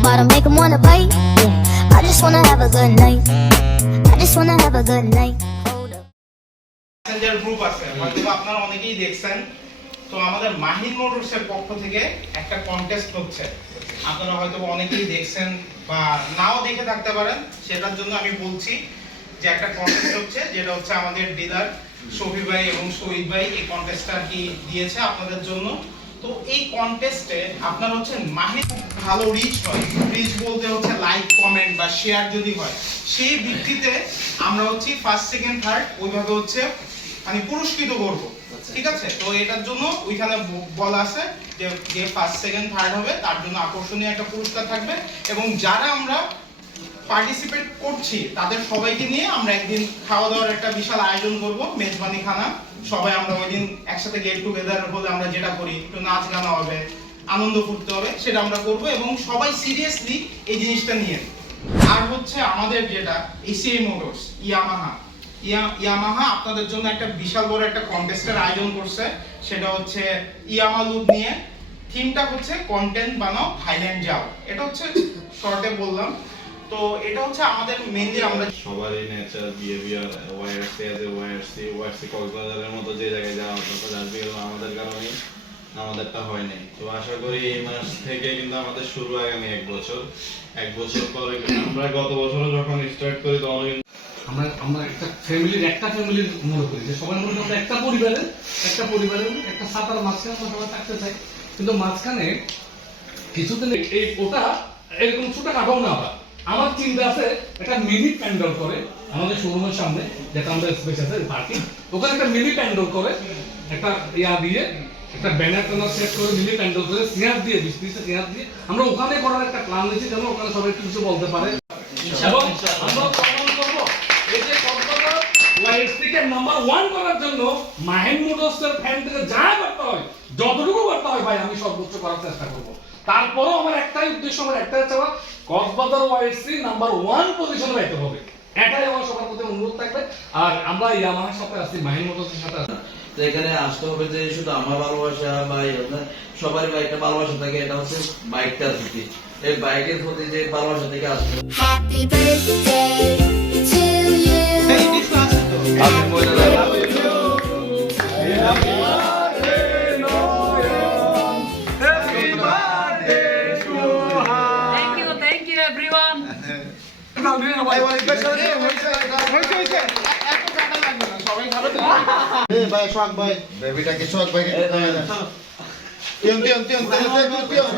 about to make 'em wanna bite. Yeah, I just wanna have a good night. I just wanna have a good night. Hold up. Messenger group আছে, হয়তো আপনারা অনেকেই দেখছেন। তো আমাদের মাহিন মোটরসের পক্ষ থেকে একটা কন্টেস্ট হচ্ছে, আপনারা হয়তো অনেকেই দেখছেন বা নাও দেখে থাকতে পারেন। সেটার জন্য আমি বলছি যে একটা কন্টেস্ট হচ্ছে, যেটা হচ্ছে আমাদের ডিলার শফি ভাই এবং শহীদ ভাই এই কন্টেস্টটা কি দিয়েছে আপনাদের জন্য। তো এই কন্টেস্টে আপনার হচ্ছে মাহিন ভালো রিচ হয়, রিচ বলতে হচ্ছে লাইক কমেন্ট বা শেয়ার যদি হয়, সেই ভিত্তিতে আমরা হচ্ছে ফার্স্ট সেকেন্ড থার্ড ওইভাবে হচ্ছে মানে পুরস্কৃত করব, ঠিক আছে। তো এটার জন্য ওইখানে বলা আছে যে যে ফার্স্ট সেকেন্ড থার্ড হবে তার জন্য আকর্ষণীয় একটা পুরস্কার থাকবে, এবং যারা আমরা পার্টিসিপেট করছি তাদের সবাইকে নিয়ে আমরা একদিন খাওয়া দাওয়ার একটা বিশাল আয়োজন করব, মেজবানি খানা। সবাই আমরা ওই দিন একসাথে গেট টুগেদার হলে আমরা যেটা করি, একটু নাচ গান হবে, আনন্দ করতে হবে, সেটা আমরা করব এবং সবাই সিরিয়াসলি এই জিনিসটা নিয়ে। আর হচ্ছে আমাদের যেটা এসিআই মোটরস ইয়ামাহা আপনাদের জন্য একটা বিশাল বড় একটা কন্টেস্টের আয়োজন করছে, সেটা হচ্ছে ইয়ামা লুপ নিয়ে। থিমটা হচ্ছে কন্টেন্ট বানাও থাইল্যান্ড যাও, এটা হচ্ছে শর্টে বললাম। তো এটা হচ্ছে আমাদের মেইনলি আমরা সবারই নেচার বিহেভিয়ার ওয়াইআরসি কক্সবাজারের মতো যে জায়গায় যাওয়া হতো যার আমাদের কারণে আমাদেরটা হয় নাই। তো আশা করি এই মাস থেকে কিন্তু আমাদের শুরু আগামী এক বছর পরে আমরা গত বছরও যখন স্টার্ট করি তখন আমরা একটা ফ্যামিলির মনে করি যে সবাই মনে করি একটা পরিবারের একটা সাঁতার মাঝখানে আমরা সবাই থাকতে চাই, কিন্তু মাঝখানে কিছুদিন এই ওটা এরকম ছোটখাটো না। আমার চিন্তা আছে একটা মিনি প্যান্ডেল করে আমাদের শোরুমের সামনে, যেটা আমাদের স্পেস আছে পার্কিং, ওখানে একটা মিনি প্যান্ডেল করে একটা ইয়া দিয়ে একটা ব্যানার ট্যানার সেট করে মিনি প্যান্ডেল করে চেয়ার দিয়ে 20 চেয়ার দিয়ে আমরা ওখানে করার একটা প্ল্যান নিয়েছি, যেন ওখানে সবাই একটু কিছু বলতে পারে। এবং আমরা প্রমাণ করবো এই যে কক্সবাজার ওয়াইএসটিকে নাম্বার 1 করার জন্য মাহিন মোটরসের ফ্যান থেকে যা করতে হয়, যতটুকু করতে হয় ভাই আমি সর্বোচ্চ করার চেষ্টা করবো। তারপরও আমার একটাই উদ্দেশ্য, আমার একটাই চাওয়া, কক্সবাজার ওয়াইএসটি নাম্বার 1 পজিশনে রাখতে হবে। এটাই আমার সবার প্রতি অনুরোধ থাকবে। আর আমরা ইয়ামাহার সাথে আছি, মাহিন মোটরসের সাথে আছি। তো এখানে আসতে হবে যে শুধু আমার ভালোবাসা বা সবারই বা একটা ভালোবাসা থাকে, এটা হচ্ছে বাইকটার প্রতি, এই বাইকের প্রতি যে ভালোবাসা থেকে আসবে। Happy birthday to you. এই ডিসপ্লে আছে তো আমি মনে রাখবো। Thank you everyone. ভাই শখ ভাই বেবিটাকে শখ ভাই টিয়ন